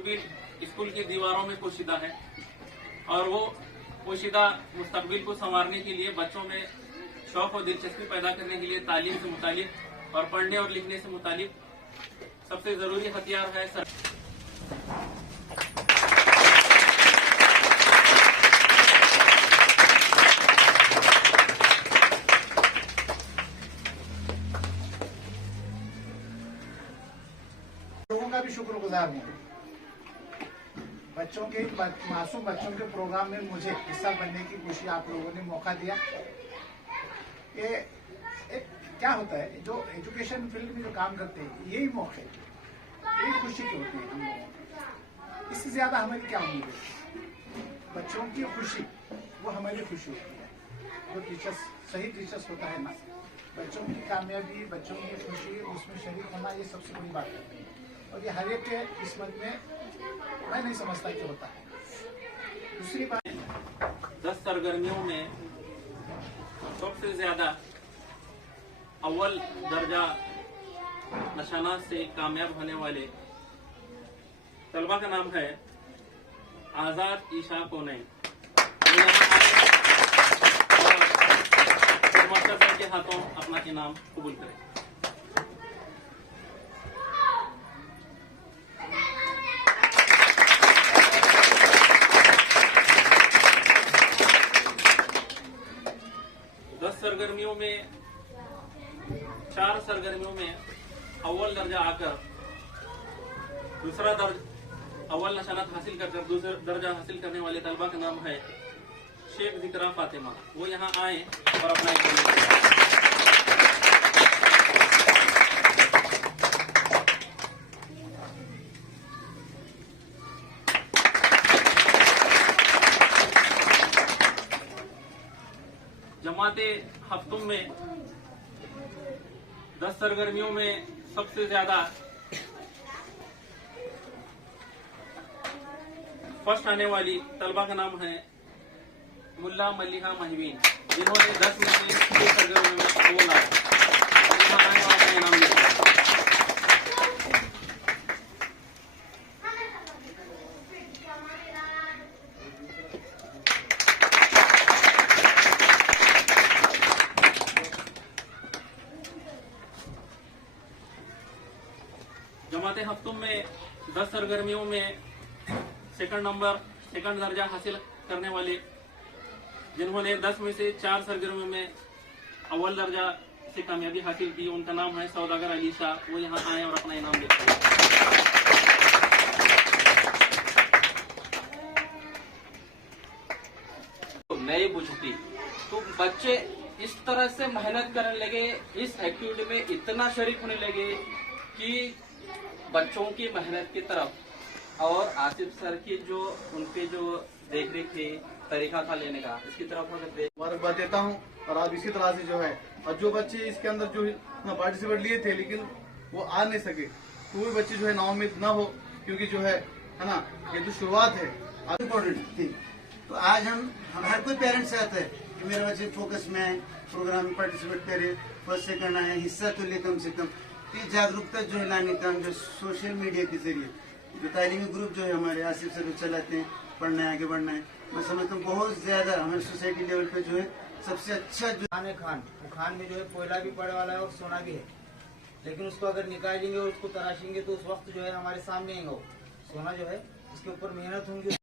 मुस्तकबिल स्कूल की दीवारों में पोशीदा है और वो पोशीदा मुस्तकबिल को संवारने के लिए बच्चों में शौक और दिलचस्पी पैदा करने के लिए तालीम से मुतालिक और पढ़ने और लिखने से मुतालिक सबसे जरूरी हथियार है लोगों का भी शुक्रगुजार हूँ। मासूम बच्चों के प्रोग्राम में मुझे हिस्सा बनने की कोशिश आप लोगों ने मौका दिया। ये क्या होता है, जो एजुकेशन फील्ड में जो काम करते हैं यही मौके, यही खुशी के होते हैं हम लोगों को। इससे ज्यादा हमारी क्या उम्मीद है? बच्चों की खुशी वो हमारी खुशी होती है। जो टीचर्स, सही टीचर्स होता है ना, बच्चों की कामयाबी, बच्चों की खुशी, उसमें शरीक होना, ये सबसे बड़ी बात है। और ये हर एक के किस्मत में मैं नहीं समझता कि होता है। दूसरी बात, 10 सरगर्मियों में सबसे ज्यादा अव्वल दर्जा निशानात से कामयाब होने वाले तलबा का नाम है आजाद ईशा कोनैन। और मास्टर साहब के हाथों अपना इनाम कबूल करें। सरगर्मियों में 4 सरगर्मियों में अव्वल दर्जा आकर अव्वल निशानात हासिल कर दूसरा दर्जा हासिल करने वाले तलबा का नाम है शेख जिक्रा फातिमा। वो यहाँ आए और अपना जमाते हफ्तों में 10 सरगर्मियों में सबसे ज्यादा फर्स्ट आने वाली तलबा का नाम है मुल्ला मलिहा महवीन, जिन्होंने 10 में से 6 सरगर्मियों में अव्वल आया। इनाम लिया। जमाते हफ्तों में 10 सरगर्मियों में सेकंड दर्जा हासिल करने वाले, जिन्होंने 10 में से 4 सरगर्मियों में अव्वल दर्जा से कामयाबी हासिल की, उनका नाम है सौदागर अली शाह। वो यहाँ आए और अपना इनाम लेते हैं। नहीं बुझती तो बच्चे इस तरह से मेहनत करने लगे, इस एक्टिविटी में इतना शरीक होने लगे कि बच्चों की मेहनत की तरफ और आसिफ सर की जो उनके जो देख रेख थे, तरीका था लेने का, इसकी तरफ मुबारकबाद देता हूँ। और आप इसी तरह से जो है, और जो बच्चे इसके अंदर जो पार्टिसिपेट लिए थे लेकिन वो आ नहीं सके, तो वो बच्चे जो है नाउम्मीद न हो, क्योंकि जो है ना, ये तो शुरुआत है। इम्पोर्टेंट थी। तो आज हम हर कोई पेरेंट्स चाहता है कि मेरे बच्चे फोकस में आए, प्रोग्राम में पार्टिसिपेट करे, फर्स्ट सेकंड आए, हिस्सा तो ले कम से कम। ये जागरूकता जो है लाने का जो सोशल मीडिया के जरिए जो तालीमी ग्रुप जो है हमारे आसिफ सर चलाते हैं, पढ़ना है, आगे बढ़ना है, मैं समझता हूँ बहुत ज्यादा हमारे सोसाइटी लेवल पे जो है सबसे अच्छा जो खान में जो है कोयला भी पड़े वाला है और सोना भी है, लेकिन उसको अगर निकालेंगे और उसको तराशेंगे तो उस वक्त जो है हमारे सामने आएगा। सोना जो है उसके ऊपर मेहनत होंगी।